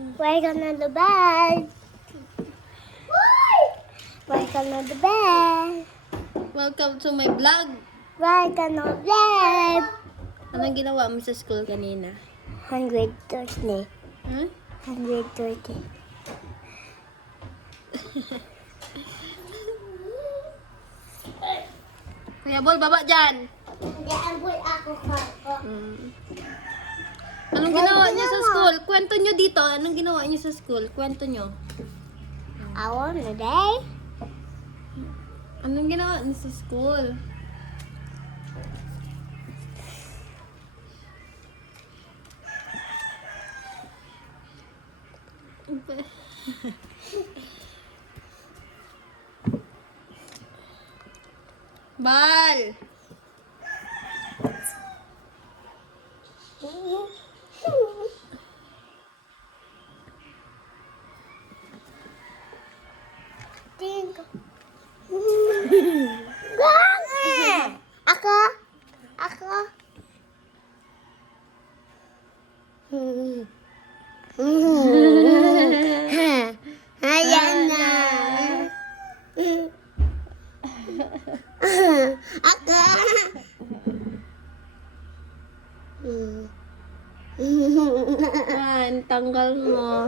Welcome to the bed. Welcome to the bed. Welcome to my vlog. Welcome to the bed. Anong ginawa mo sa school kanina? 130. Huh? 130. Kuya Bol, baba dyan. Hindi, ambul ako ko. Anong ginawa niyo sa school? Kwento niyo dito. Anong ginawa niyo sa school? Kwento niyo. Ako na day. Anong ginawa niyo sa school? Bal! Tingo. Ako. Ako. Ayan na. Ako. Tanggal mo.